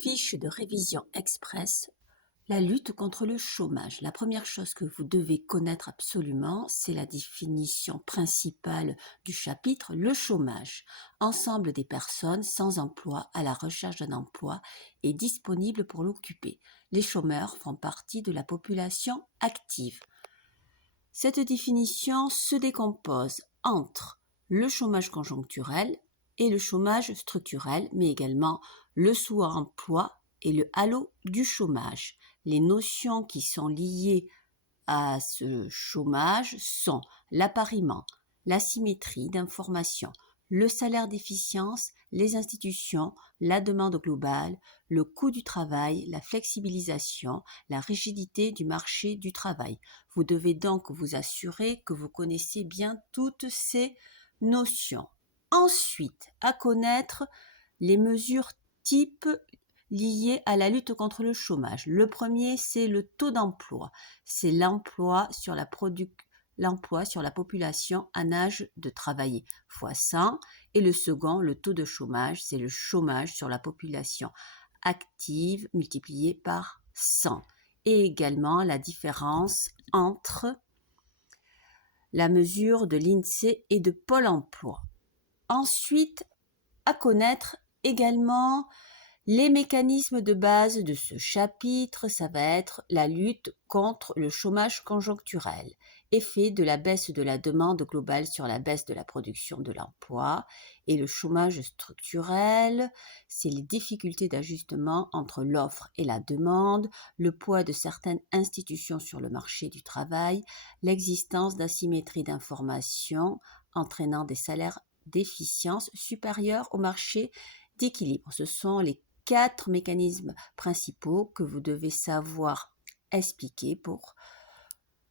Fiche de révision express, la lutte contre le chômage. La première chose que vous devez connaître absolument, c'est la définition principale du chapitre, le chômage. Ensemble des personnes sans emploi à la recherche d'un emploi et disponibles pour l'occuper. Les chômeurs font partie de la population active. Cette définition se décompose entre le chômage conjoncturel et le chômage structurel, mais également le sous-emploi et le halo du chômage. Les notions qui sont liées à ce chômage sont l'appariement, l'asymétrie d'information, le salaire d'efficience, les institutions, la demande globale, le coût du travail, la flexibilisation, la rigidité du marché du travail. Vous devez donc vous assurer que vous connaissez bien toutes ces notions. Ensuite, à connaître les mesures types liées à la lutte contre le chômage. Le premier, c'est le taux d'emploi. C'est l'emploi sur la population en âge de travailler fois 100. Et le second, le taux de chômage, c'est le chômage sur la population active multiplié par 100. Et également la différence entre la mesure de l'INSEE et de Pôle emploi. Ensuite, à connaître également les mécanismes de base de ce chapitre, ça va être la lutte contre le chômage conjoncturel, effet de la baisse de la demande globale sur la baisse de la production de l'emploi, et le chômage structurel, c'est les difficultés d'ajustement entre l'offre et la demande, le poids de certaines institutions sur le marché du travail, l'existence d'asymétrie d'information entraînant des salaires d'efficience supérieurs au marché d'équilibre. Ce sont les 4 mécanismes principaux que vous devez savoir expliquer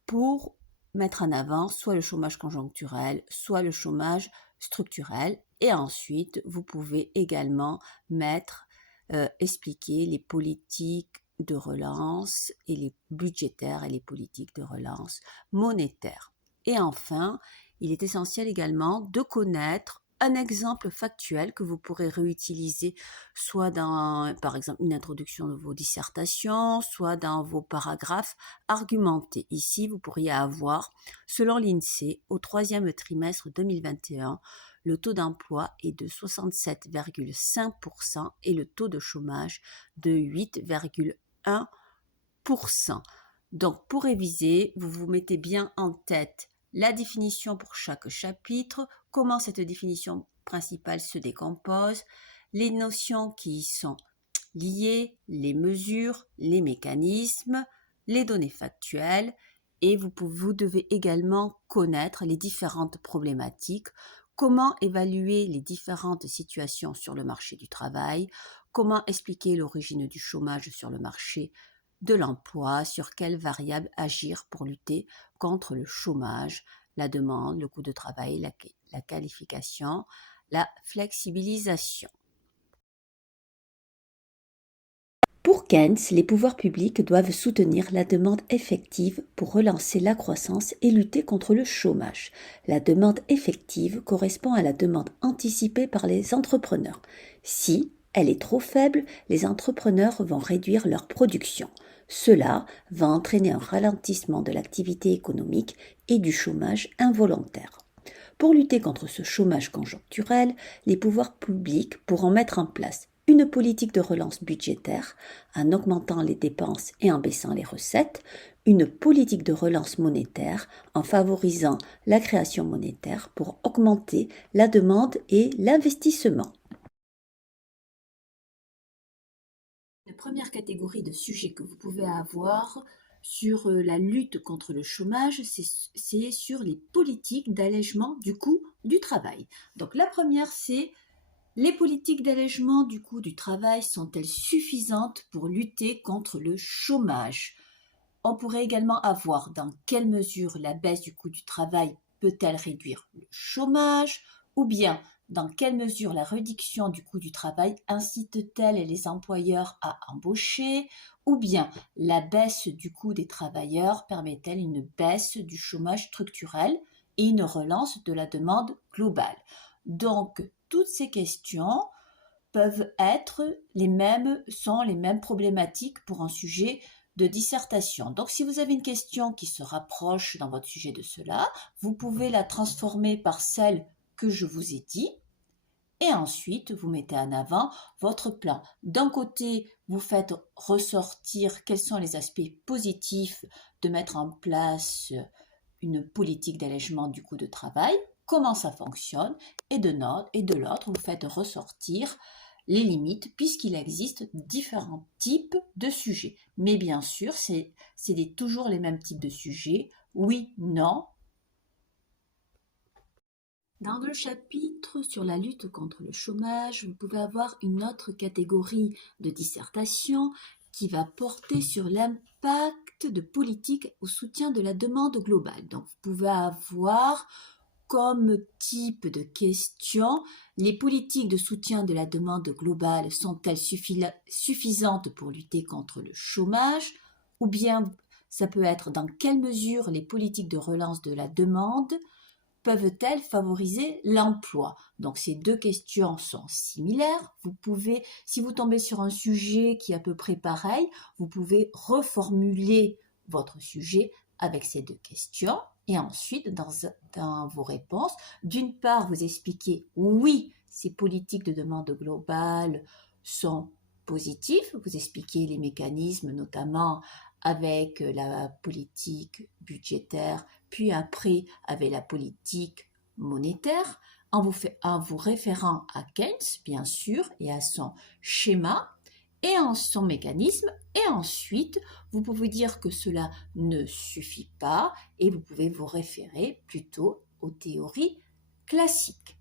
pour mettre en avant soit le chômage conjoncturel, soit le chômage structurel. Et ensuite, vous pouvez également expliquer les politiques de relance et les budgétaires et les politiques de relance monétaire. Et enfin, il est essentiel également de connaître un exemple factuel que vous pourrez réutiliser soit dans, par exemple, une introduction de vos dissertations, soit dans vos paragraphes argumentés. Ici, vous pourriez avoir, selon l'INSEE, au 3e trimestre 2021, le taux d'emploi est de 67,5% et le taux de chômage de 8,1%. Donc, pour réviser, vous vous mettez bien en tête la définition pour chaque chapitre, comment cette définition principale se décompose, les notions qui y sont liées, les mesures, les mécanismes, les données factuelles, et vous devez également connaître les différentes problématiques, comment évaluer les différentes situations sur le marché du travail, comment expliquer l'origine du chômage sur le marché de l'emploi, sur quelles variables agir pour lutter contre le chômage, la demande, le coût de travail, la qualification, la flexibilisation. Pour Keynes, les pouvoirs publics doivent soutenir la demande effective pour relancer la croissance et lutter contre le chômage. La demande effective correspond à la demande anticipée par les entrepreneurs. Si elle est trop faible, les entrepreneurs vont réduire leur production. Cela va entraîner un ralentissement de l'activité économique et du chômage involontaire. Pour lutter contre ce chômage conjoncturel, les pouvoirs publics pourront mettre en place une politique de relance budgétaire en augmentant les dépenses et en baissant les recettes, une politique de relance monétaire en favorisant la création monétaire pour augmenter la demande et l'investissement. La première catégorie de sujets que vous pouvez avoir sur la lutte contre le chômage, c'est sur les politiques d'allègement du coût du travail. Donc la première, c'est les politiques d'allègement du coût du travail sont-elles suffisantes pour lutter contre le chômage? On pourrait également avoir dans quelle mesure la baisse du coût du travail peut-elle réduire le chômage, ou bien dans quelle mesure la réduction du coût du travail incite-t-elle les employeurs à embaucher, ou bien la baisse du coût des travailleurs permet-elle une baisse du chômage structurel et une relance de la demande globale? Donc, toutes ces questions peuvent être sont les mêmes problématiques pour un sujet de dissertation. Donc, si vous avez une question qui se rapproche dans votre sujet de cela, vous pouvez la transformer par celle que je vous ai dit. Et ensuite, vous mettez en avant votre plan. D'un côté, vous faites ressortir quels sont les aspects positifs de mettre en place une politique d'allègement du coût de travail, comment ça fonctionne, et de l'autre, vous faites ressortir les limites puisqu'il existe différents types de sujets. Mais bien sûr, c'est toujours les mêmes types de sujets. Oui, non. Dans le chapitre sur la lutte contre le chômage, vous pouvez avoir une autre catégorie de dissertation qui va porter sur l'impact de politique au soutien de la demande globale. Donc, vous pouvez avoir comme type de question, les politiques de soutien de la demande globale sont-elles suffisantes pour lutter contre le chômage? Ou bien, ça peut être dans quelle mesure les politiques de relance de la demande peuvent-elles favoriser l'emploi? Donc ces deux questions sont similaires. Vous pouvez, si vous tombez sur un sujet qui est à peu près pareil, vous pouvez reformuler votre sujet avec ces deux questions. Et ensuite, dans vos réponses, d'une part, vous expliquez oui, ces politiques de demande globale sont positives. Vous expliquez les mécanismes, notamment avec la politique budgétaire, puis après avec la politique monétaire, en vous référant à Keynes, bien sûr, et à son schéma, et en son mécanisme, et ensuite, vous pouvez dire que cela ne suffit pas, et vous pouvez vous référer plutôt aux théories classiques.